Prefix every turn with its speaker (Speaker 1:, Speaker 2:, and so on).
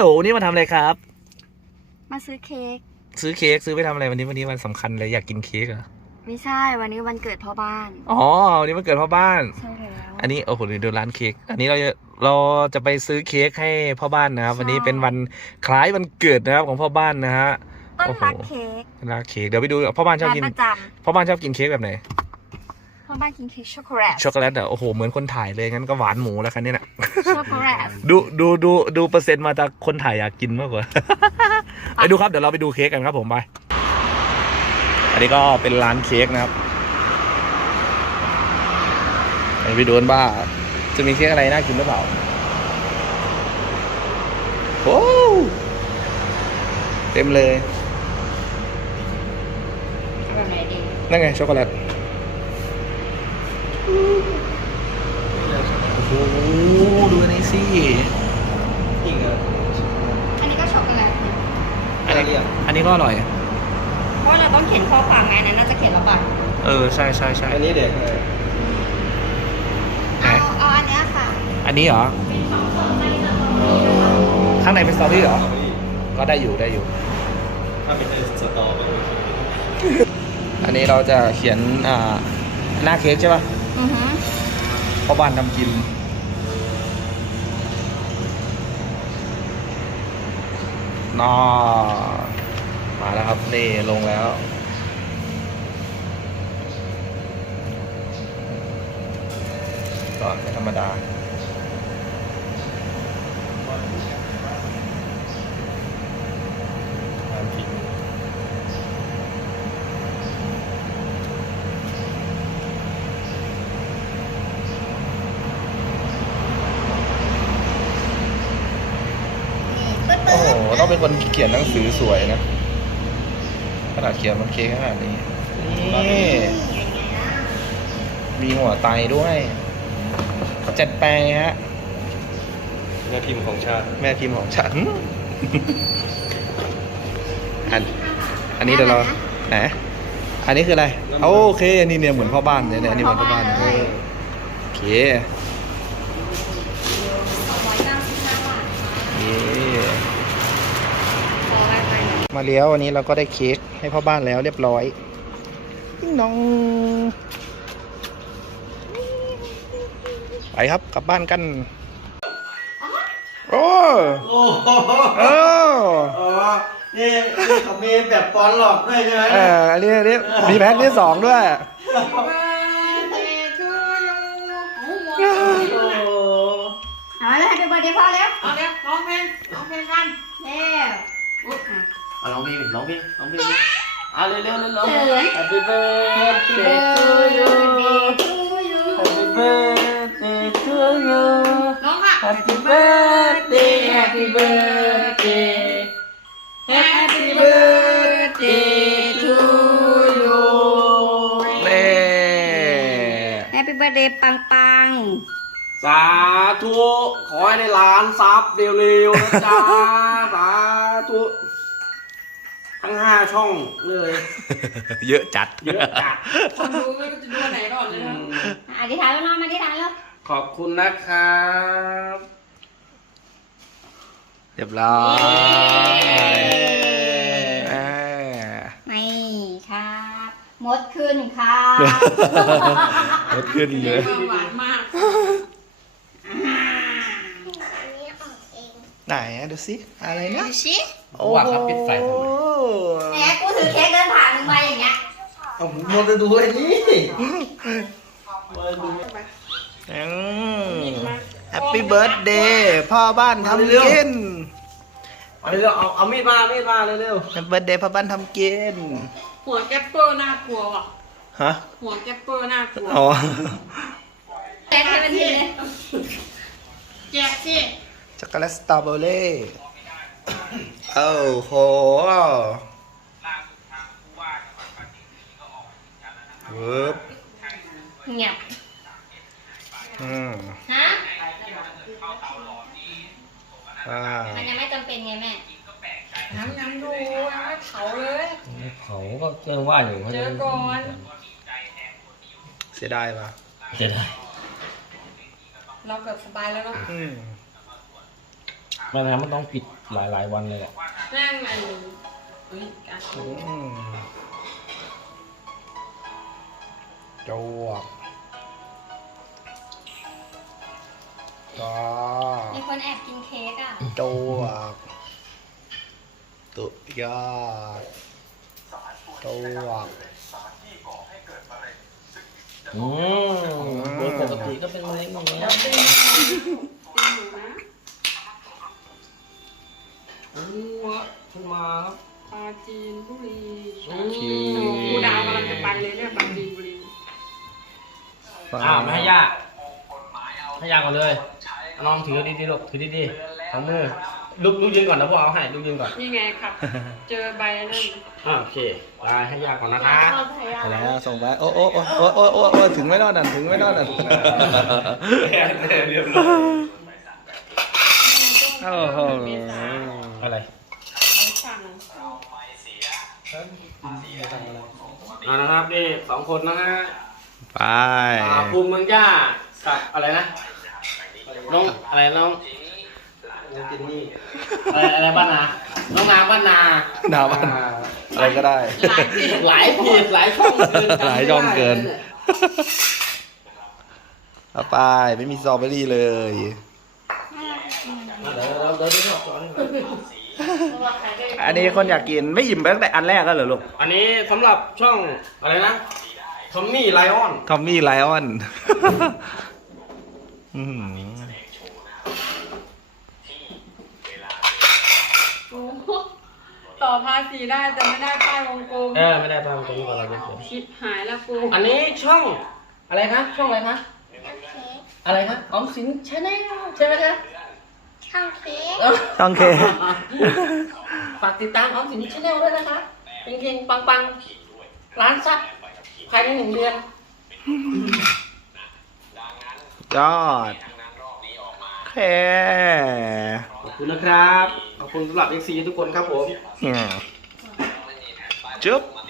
Speaker 1: ลวันนี้มาทำอะไรครับ
Speaker 2: มาซื้อเค้ก
Speaker 1: ซื้อเค้กซื้อไปทำอะไรวันนี้วันสำคัญเลยอยากกินเค้กเหรอ
Speaker 2: ไม่ใช่วันนี้วันเกิดพ่อบ้าน
Speaker 1: อ๋อวันนี้มันเกิดพ่อบ้าน
Speaker 2: ใช่แล้ว
Speaker 1: อันนี้โอ้โหดูร้านเค้กอันนี้เราจะไปซื้อเค้กให้พ่อบ้านนะครับวันนี้เป็นวันคล้ายวันเกิดนะครับของพ่อบ้านนะฮะ
Speaker 2: ต้นรักเค้ก
Speaker 1: ร้านเค้กเดี๋ยวไปดูพ่อบ้านชอบ
Speaker 2: ร้าน
Speaker 1: กิน
Speaker 2: ประจ
Speaker 1: พ่อบ้านชอบกินเค้กแบบไหน
Speaker 2: ำพ่อบ้านกินเค้กช็อกโกแลต
Speaker 1: ช็อกโกแลตเหรอโอ้โหเหมือนคนถ่ายเลยงั้นก็หวานหมูแล้วคันนี้น่ะ
Speaker 2: ช็อกโกแลต
Speaker 1: ดูเปอร์เซ็นต์มาจากคนถ่ายอยากกินมากกว่า ไปดูครับเดี๋ยวเราไปดูเค้กกันครับผมไปอันนี้ก็เป็นร้านเค้กนะครับไปดูกันว่าจะมีเค้กอะไรน่ากินหรือเปล่าโอ้เต็มเลย
Speaker 2: แบบไหนดี
Speaker 1: นั่นไงช็อกโกแลตโอ้โหดูอันนี้สิ
Speaker 2: อันนี้ก็ช็อกโกแลต
Speaker 1: อันนี้ก็อร่อย
Speaker 2: เพราะเราต้องเขียนข้อความไงนั้นน่าจะเขียนแล้วป่ะ
Speaker 1: ใช่
Speaker 3: อันนี้เด็กเลย
Speaker 2: เอาอันเนี้ยค่ะ
Speaker 1: อันนี้เหรอข้างในเป็นสตรอเบอรี่เหรอก็ได้อยู่
Speaker 3: ถ้าเป็นสตอก็โอเค
Speaker 1: อันนี้เราจะเขียนหน้าเค้กใช่ป่ะ
Speaker 2: อือฮึ
Speaker 1: พ่อบ้านทำกินนอมาแล้วครับนี่ลงแล้วก็ไม่ธรรมดาโอ้โหต้องเป็นคนเขียนหนังสือสวยนะขนาดเขียนมันเค้กขนาดนี้นี่มีหัวไตด้วยจัดไปฮะ
Speaker 3: แม่พิมพ์ของชาติ
Speaker 1: แม่พิมพ์ของฉัน อันนี้เดี๋ยวเราไหนอันนี้คืออะไรโอเคอันนี้เนี่ยเหมือนพ่อบ้านเนี่ยอันนี้เหมือนพ่อบ้านเนี่ยโอเค
Speaker 2: 295 บาท ขอไว้ไป
Speaker 1: มาเลี้ยววันนี้เราก็ได้เค้กให้พ่อบ้านแล้วเรียบร้อยติ๊งน้องไปครับกลับบ้านกันโอ้
Speaker 3: โอ้โห
Speaker 1: เออ
Speaker 3: อ๋อนี่เขามีแบบปอนหลอกด้วยใช่ไหม
Speaker 1: อันนี้มีแพ็คที่สองด้วย
Speaker 3: โอ้โห
Speaker 2: เอาเลยให้เป็นเบอร์เดย์พ่อแล้ว
Speaker 4: เอาเร็วร้องเพลงกัน
Speaker 2: เร็ว
Speaker 3: เอาร้องเพลงเอาเร็วเร็ว
Speaker 2: เขิน
Speaker 3: Happy birthday to you Happy birthday to you
Speaker 4: ร้องค่ะ
Speaker 3: Happy birthday Happy birthday Happy birthday to you
Speaker 1: เล่
Speaker 2: แฮปปี้เบิร์ดเดย์ปัง
Speaker 3: สาธุขอให้ได้ล้านซับเร็วๆนะจ๊ะ สาธุทั้ง5 ช่องเลย
Speaker 1: เยอะจัด
Speaker 3: เยอะจัด
Speaker 4: คนดูไม่รู้จะดูอันไหนก่อนเลยนะ
Speaker 2: ๆอธิษฐานแล้วน้องมาอธิษฐานแล้ว
Speaker 3: ขอบคุณนะครับ
Speaker 1: เรียบร้อยอ่า
Speaker 2: นี่ครับมดขึ้นครับ
Speaker 1: ลดขึ้นเลย
Speaker 4: ความหวานมาก
Speaker 1: ไหนอะดูสิอะไรนะ
Speaker 2: ดูสิ
Speaker 1: โอ้โห
Speaker 2: แหมกูถือเค้กเดินผ่านมึงไปอย่างเงี้ย
Speaker 3: เอาผมมองจะดูไอ้นี่
Speaker 1: แฮปปี้เบิร์ดเดย์พ่อบ้านทำกิน
Speaker 3: เอาเร็วเอามีดมาเร็ว
Speaker 1: แฮปปี้เบิร์ดเดย์พ่อบ้านทำกิน
Speaker 4: หัวแกปเปอร์น่ากลัวว่ะ
Speaker 1: ฮะ
Speaker 4: หัวแกปเปอร์น่ากลัว
Speaker 1: อ๋อ
Speaker 2: แจกให้เป็นทีเลย
Speaker 4: แจกสิ
Speaker 1: ช็อกโกแลตสตรอเบอรี่โอ้โหเวิร์บ
Speaker 2: เงียบ ฮะ มันยังไม่จำเป็นไงแม่
Speaker 4: ยังดูยังไม่เผาเลย
Speaker 3: เขาก็เจอว่าอยู่
Speaker 4: เจอก่อน
Speaker 1: เสียดายป่ะ
Speaker 3: จะได้
Speaker 4: เราเกือบสบายแล้วเนาะ
Speaker 1: อืม
Speaker 3: ไม่นะมันต้องปิดหลายวันเลยแหละ
Speaker 4: แม่งไอ้เฮ้ยการ
Speaker 3: จวบจ้า
Speaker 2: มีคนแอบกินเค้กอ่ะ
Speaker 3: จวบตุยอดจวบโดยปกติก็เป็นมะเร็งอย่างเงี้ย
Speaker 4: เป็นหมูนะ
Speaker 3: ขึ้นมาครับ
Speaker 4: ปลาจีนบุรี
Speaker 3: จี
Speaker 4: กูดาวกำลังจะไปเลยเนี่ยปลาจีนบุรี
Speaker 3: ไม่ให้ยากให้ยากก่อนเลยน้องถือดีๆลูกถือดีๆเอามือลุกยืนก่อนนะพวกเอาให้ลุกยืนก่อน
Speaker 4: นี่ไงครับ เจอใบนั่น
Speaker 3: โอเคได้ให้ยากก่อนนะคะ
Speaker 1: แล้วส่งไปโอ้ถึงไม่รอดนั่นถึงไม่รอดนั่นโอ้โห
Speaker 3: อะไร
Speaker 4: เขาสั่ง
Speaker 3: นะครับนี่2 คนนะฮะ
Speaker 1: ไป
Speaker 3: ภูมิเมืองย่ากับอะไรนะน้องอะไรน้องจินนี่อะไรบ้านนาน้องนาบ้านนา
Speaker 1: หนาวมันอะไรก็ได้
Speaker 3: หลายเพจหลายช่องเกินจำไม่ได้
Speaker 1: หลายช่องเกิน เอาไปไม่มีสตรอเบอรี่เลย
Speaker 3: เดี๋ยวจอนี่ก่อน
Speaker 1: อันนี้คนอยากกินไม่อิ่มไปตั้งแต่อันแรกแล้วเหรอลูก
Speaker 3: อันนี้สำหรับช่องอะไรนะทอมมี่ไลออน
Speaker 1: ทอมมี่ไลออน
Speaker 4: โอ้โหต่อภาษีได้แต่ไม่ได้ป้ายวงกลม
Speaker 3: ไม่ได้ตามตรงนี้ก่อนเราจะเขียน
Speaker 4: ชิบหายแล้วกู
Speaker 3: อันนี้ช่องอะไรคะช่องอะไรคะอะไรคะออมสินชาแนลใช่ไหมคะ
Speaker 2: ช่างเค้ก
Speaker 1: ช่องเค
Speaker 3: ฝากติดตามออมสินชาแนลด้วยนะคะเก่งๆปังๆร้านซับภายใน1 เดือน
Speaker 1: ยอดโอเค
Speaker 3: ขอบคุณนะครับขอบคุณสำหรับ FC ทุกคนครับผม
Speaker 1: จุ๊บ